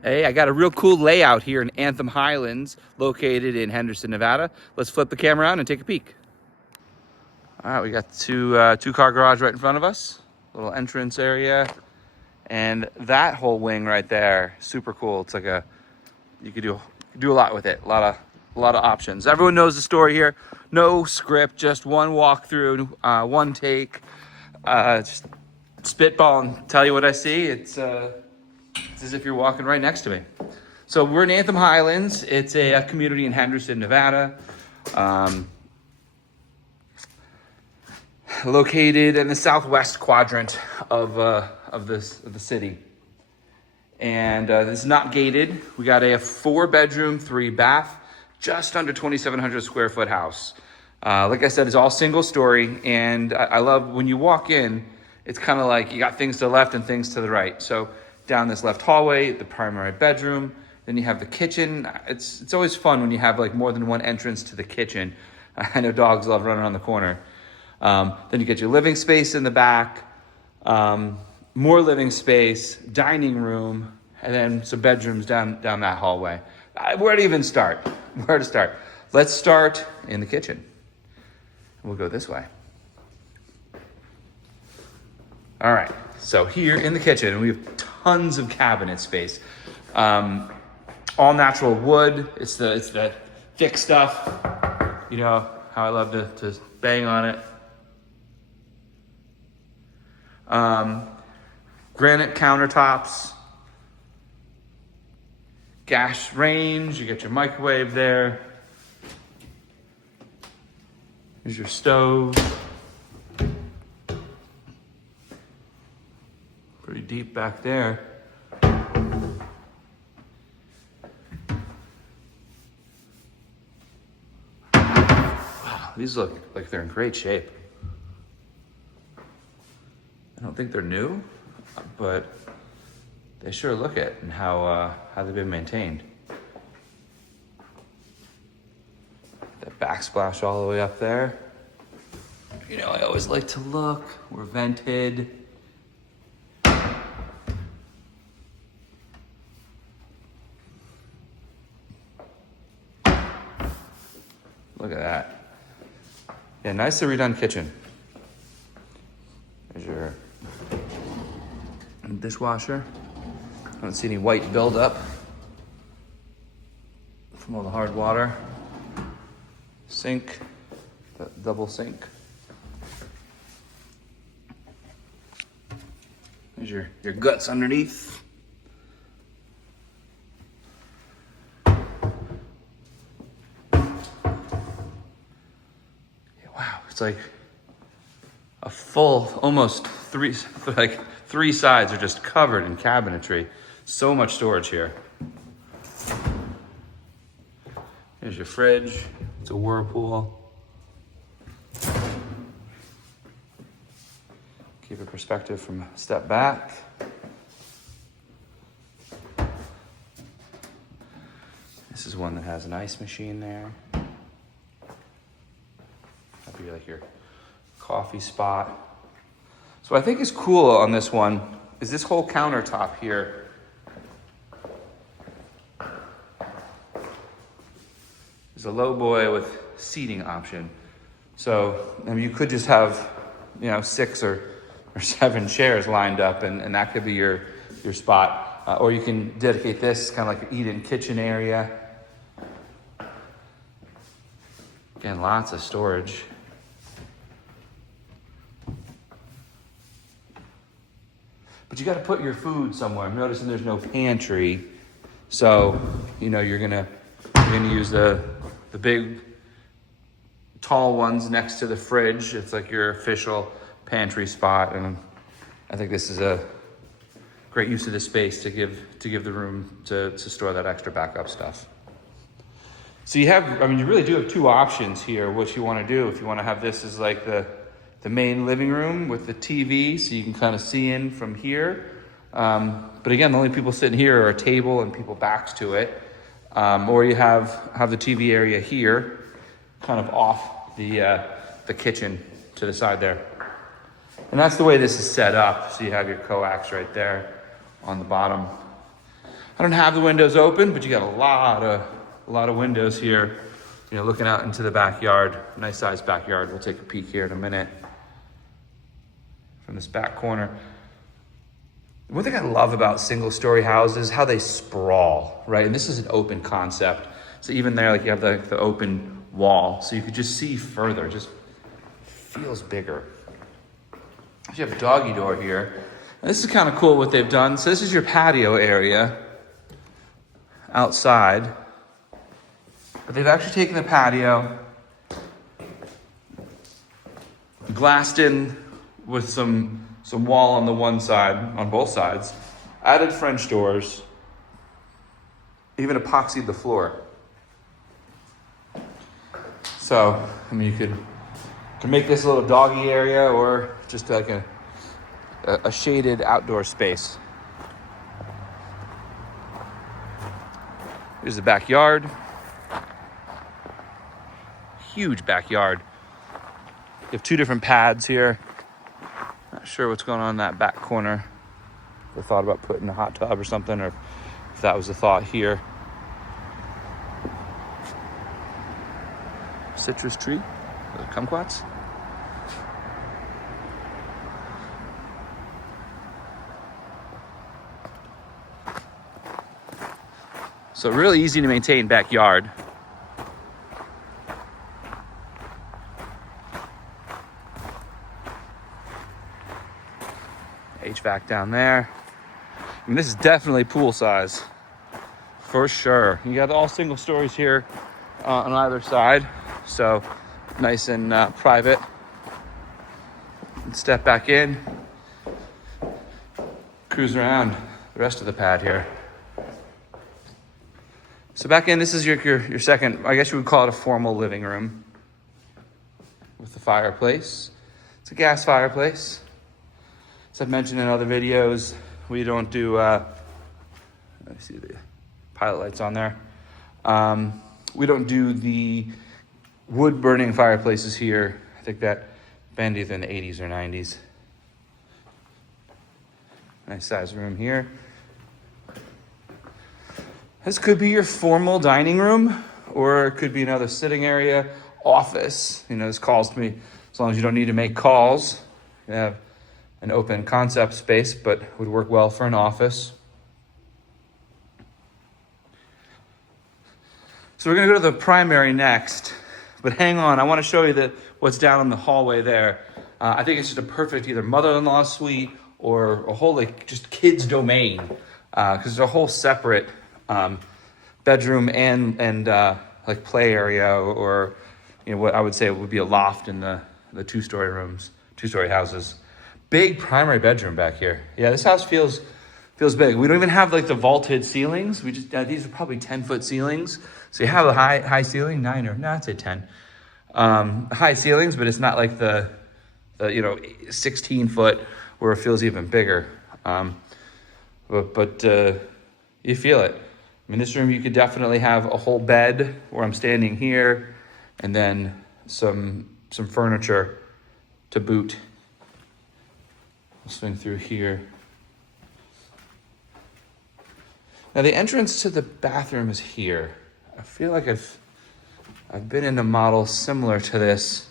Hey, I got a real cool layout here in Anthem Highlands, located in Henderson, Nevada. Let's flip the camera around and take a peek. All right, we got two-car garage right in front of us, little entrance area, and that whole wing right there, super cool. It's like you could do a lot with it, a lot of options. Everyone knows the story here. No script, just one walkthrough, one take. Just spitball and tell you what I see. It's as if you're walking right next to me. So we're in Anthem Highlands. It's a community in Henderson, Nevada. Located in the southwest quadrant of the city. And this is not gated. We got a 4-bedroom, 3-bath, just under 2,700 square foot house. Like I said, it's all single story. And I love when you walk in, it's kind of like you got things to the left and things to the right. So down this left hallway, the primary bedroom, then you have the kitchen. It's always fun when you have like more than one entrance to the kitchen. I know dogs love running around the corner. Then you get your living space in the back, more living space, dining room, and then some bedrooms down that hallway. Where to even start? Where to start? Let's start in the kitchen. We'll go this way. All right, so here in the kitchen, we have tons of cabinet space. All natural wood. It's the thick stuff. You know how I love to bang on it. Granite countertops. Gas range. You get your microwave there. Here's your stove. Pretty deep back there. Wow, these look like they're in great shape. I don't think they're new, but they sure look it and how they've been maintained. That backsplash all the way up there. You know, I always like to look. We're vented. Look at that. Yeah, nicely redone kitchen. There's your dishwasher. I don't see any white buildup from all the hard water. Sink, the double sink. There's your guts underneath. It's like a full, almost three sides are just covered in cabinetry. So much storage here. Here's your fridge. It's a Whirlpool. Keep a perspective from a step back. This is one that has an ice machine there. Be like your coffee spot. So what I think is cool on this one is this whole countertop here. There's a low boy with seating option. So I mean, you could just have, 6 or 7 chairs lined up, and that could be your spot. Or you can dedicate this kind of like your eat-in kitchen area. Again, lots of storage. But you got to put your food somewhere. I'm noticing there's no pantry, so you're gonna use the big, tall ones next to the fridge. It's like your official pantry spot, and I think this is a great use of the space to give the room to store that extra backup stuff. So you really do have 2 options here. What you want to do, if you want to have this as like the main living room with the TV, so you can kind of see in from here. But again, the only people sitting here are a table and people backs to it. Or you have the TV area here, kind of off the kitchen to the side there. And that's the way this is set up. So you have your coax right there on the bottom. I don't have the windows open, but you got a lot of windows here. You know, looking out into the backyard, nice sized backyard. We'll take a peek here in a minute from this back corner. One thing I love about single story houses, how they sprawl, right? And this is an open concept. So even there, like you have the open wall, so you could just see further, just feels bigger. So you have a doggy door here. And this is kind of cool what they've done. So this is your patio area outside. But they've actually taken the patio, glassed in with some wall on the one side, on both sides, added French doors, even epoxied the floor. So, I mean, you could make this a little doggy area or just like a shaded outdoor space. Here's the backyard. Huge backyard. You have two different pads here. Not sure what's going on in that back corner. I thought about putting a hot tub or something, or if that was a thought here. Citrus tree, kumquats. So really easy to maintain backyard. HVAC down there. I mean, this is definitely pool size, for sure. You got all single stories here on either side, so nice and private. And step back in, cruise around the rest of the pad here. So back in, this is your second, I guess you would call it a formal living room with the fireplace. It's a gas fireplace. As I've mentioned in other videos, we don't do, let me see the pilot lights on there. We don't do the wood burning fireplaces here. I think that banned either in the 80s or 90s. Nice size room here. This could be your formal dining room, or it could be another sitting area, office. You know, this calls to me, as long as you don't need to make calls. You have an open concept space, but would work well for an office. So we're gonna go to the primary next, but hang on, I wanna show you what's down in the hallway there. I think it's just a perfect either mother-in-law suite or a whole like just kids domain, because there's a whole separate bedroom and like play area, or you know what I would say would be a loft in the two-story rooms, two-story houses. Big primary bedroom back here. Yeah, this house feels big. We don't even have like the vaulted ceilings. We just these are probably 10-foot ceilings. So you have a high ceiling, I'd say 10. High ceilings, but it's not like the 16-foot where it feels even bigger. But you feel it. I mean, this room you could definitely have a whole bed where I'm standing here, and then some furniture to boot. I'll swing through here. Now the entrance to the bathroom is here. I feel like I've been in a model similar to this,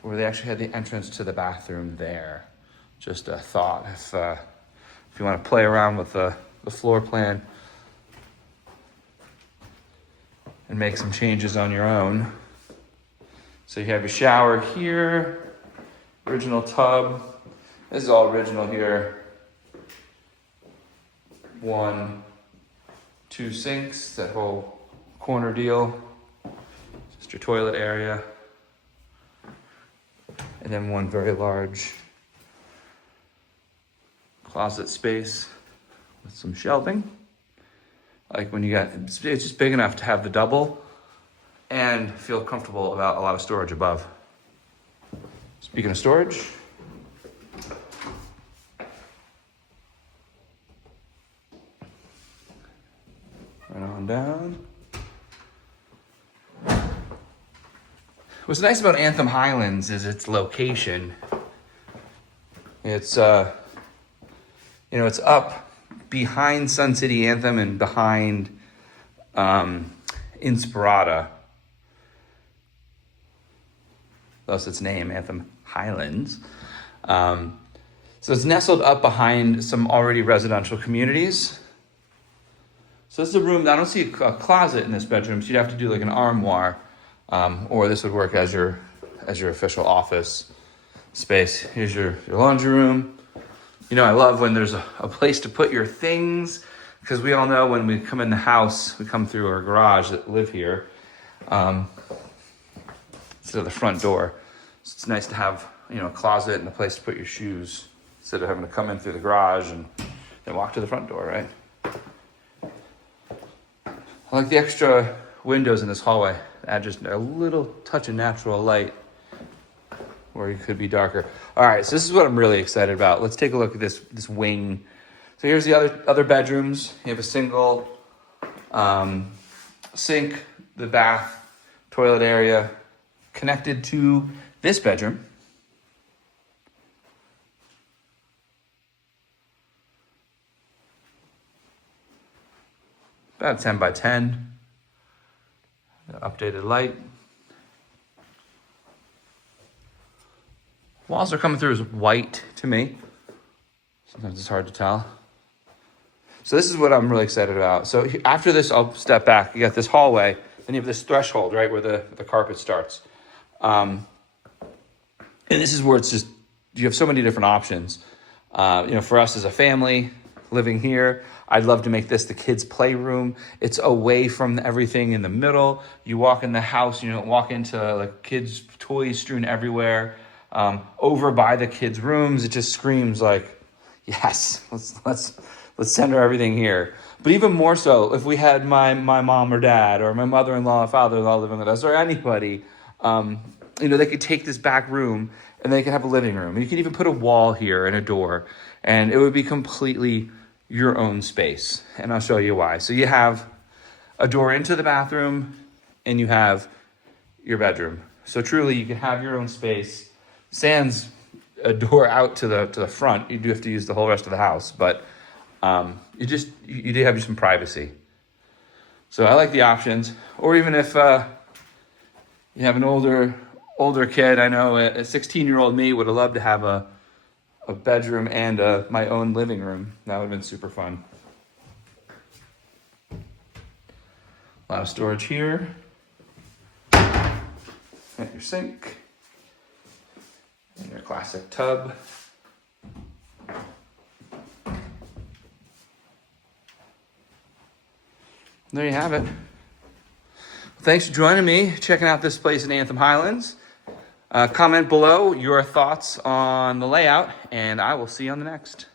where they actually had the entrance to the bathroom there. Just a thought, if you want to play around with the floor plan and make some changes on your own. So you have your shower here, original tub. This is all original here. 1, 2 sinks, that whole corner deal. Just your toilet area. And then one very large closet space with some shelving. Like when it's just big enough to have the double and feel comfortable about a lot of storage above. Speaking of storage, right on down. What's nice about Anthem Highlands is its location. It's it's up behind Sun City Anthem and behind Inspirata. Thus its name, Anthem Highlands. So it's nestled up behind some already residential communities. So this is a room, I don't see a closet in this bedroom, so you'd have to do like an armoire, or this would work as your official office space. Here's your laundry room. You know, I love when there's a place to put your things, because we all know when we come in the house, we come through our garage that live here, instead of the front door. So it's nice to have, you know, a closet and a place to put your shoes, instead of having to come in through the garage and then walk to the front door, right? I like the extra windows in this hallway. Add just a little touch of natural light where it could be darker. All right, so this is what I'm really excited about. Let's take a look at this wing. So here's the other bedrooms. You have a single sink, the bath, toilet area connected to this bedroom. About 10 by 10. Updated light. Walls are coming through as white to me. Sometimes it's hard to tell. So this is what I'm really excited about. So after this, I'll step back. You got this hallway, then you have this threshold, right, where the carpet starts. And this is where it's just, you have so many different options. You know, for us as a family living here, I'd love to make this the kids' playroom. It's away from everything in the middle. You walk in the house, you don't walk into like kids' toys strewn everywhere. Over by the kids' rooms, it just screams like, yes, let's center everything here. But even more so, if we had my mom or dad or my mother-in-law or father-in-law living with us or anybody, you know, they could take this back room and they could have a living room. You could even put a wall here and a door, and it would be completely your own space. And I'll show you why. So you have a door into the bathroom and you have your bedroom. So truly you can have your own space. Sans a door out to the front. You do have to use the whole rest of the house, but you do have some privacy. So I like the options. Or even if you have an older kid, I know a 16-year-old me would have loved to have a bedroom and my own living room. That would have been super fun. A lot of storage here. Got your sink. And your classic tub. There you have it. Thanks for joining me, checking out this place in Anthem Highlands. Comment below your thoughts on the layout, and I will see you on the next.